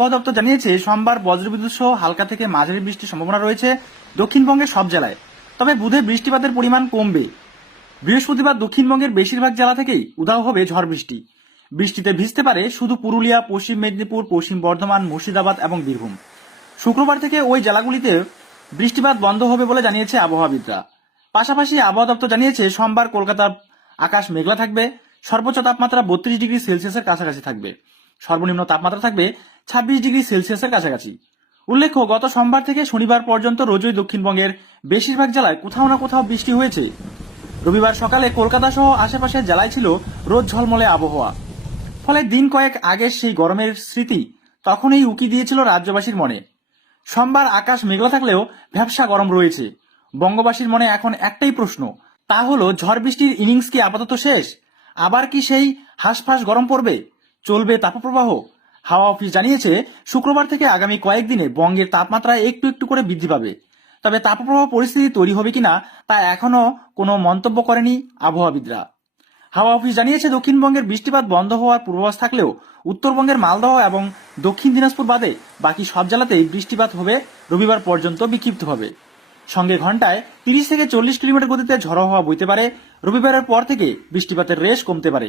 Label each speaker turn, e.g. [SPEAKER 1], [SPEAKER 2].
[SPEAKER 1] আবহাওয়া দপ্তর জানিয়েছে, সোমবার বজ্রবিদ্যুৎ সহ হালকা থেকে মাঝারি বৃষ্টির সম্ভাবনা রয়েছে দক্ষিণবঙ্গের সব জেলায়। তবে বুধে বৃষ্টিপাতের পরিমাণ কমবে। বৃহস্পতিবার দক্ষিণবঙ্গের বেশিরভাগ জেলা থেকেই উধাও হবে ঝড় বৃষ্টি। বৃষ্টিতে ভিজতে পারে শুধু পুরুলিয়া, পশ্চিম মেদিনীপুর, পশ্চিম বর্ধমান, মুর্শিদাবাদ এবং বীরভূম। শুক্রবার থেকে ওই জেলাগুলিতে বৃষ্টিপাত বন্ধ হবে বলে জানিয়েছে আবহাওয়াবিদরা। পাশাপাশি আবহাওয়া দপ্তর জানিয়েছে, সোমবার কলকাতার আকাশ মেঘলা থাকবে। সর্বোচ্চ তাপমাত্রা বত্রিশ ডিগ্রি সেলসিয়াসের কাছাকাছি থাকবে। সর্বনিম্ন তাপমাত্রা থাকবে ছাব্বিশ ডিগ্রি সেলসিয়াসের কাছাকাছি। উল্লেখ্য, গত সোমবার থেকে শনিবার পর্যন্ত রোজই দক্ষিণবঙ্গের বেশিরভাগ জেলায় কোথাও না কোথাও বৃষ্টি হয়েছে। রবিবার সকালে কলকাতা সহ আশেপাশের জেলায় ছিল রোদ ঝলমলে আবহাওয়া। ফলে দিন কয়েক আগের সেই গরমের স্মৃতি তখনই উকি দিয়েছিল রাজ্যবাসীর মনে। সোমবার আকাশ মেঘলা থাকলেও ভ্যাবসা গরম রয়েছে। বঙ্গবাসীর মনে এখন একটাই প্রশ্ন, তা হলো, ঝড় বৃষ্টির ইনিংস কি আপাতত শেষ? আবার কি সেই হাঁসফাঁস গরম পড়বে? চলবে তাপপ্রবাহ? হাওয়া অফিস জানিয়েছে, শুক্রবার থেকে আগামী কয়েকদিনে বঙ্গের তাপমাত্রা একটু একটু করে বৃদ্ধি পাবে। তবে তাপপ্রবাহ পরিস্থিতি তৈরি হবে কিনা তা এখনও কোনো মন্তব্য করেনি আবহাওয়াবিদরা। হাওয়া অফিস জানিয়েছে, দক্ষিণবঙ্গের বৃষ্টিপাত বন্ধ হওয়ার পূর্বাভাস থাকলেও উত্তরবঙ্গের মালদহ এবং দক্ষিণ দিনাজপুর বাদে বাকি সব জেলাতেই বৃষ্টিপাত হবে, রবিবার পর্যন্ত বিক্ষিপ্তভাবে সঙ্গে ঘন্টায় তিরিশ থেকে চল্লিশ কিলোমিটার গতিতে ঝড়ো হওয়া বইতে পারে, রবিবারের পর থেকে বৃষ্টিপাতের রেশ কমতে পারে।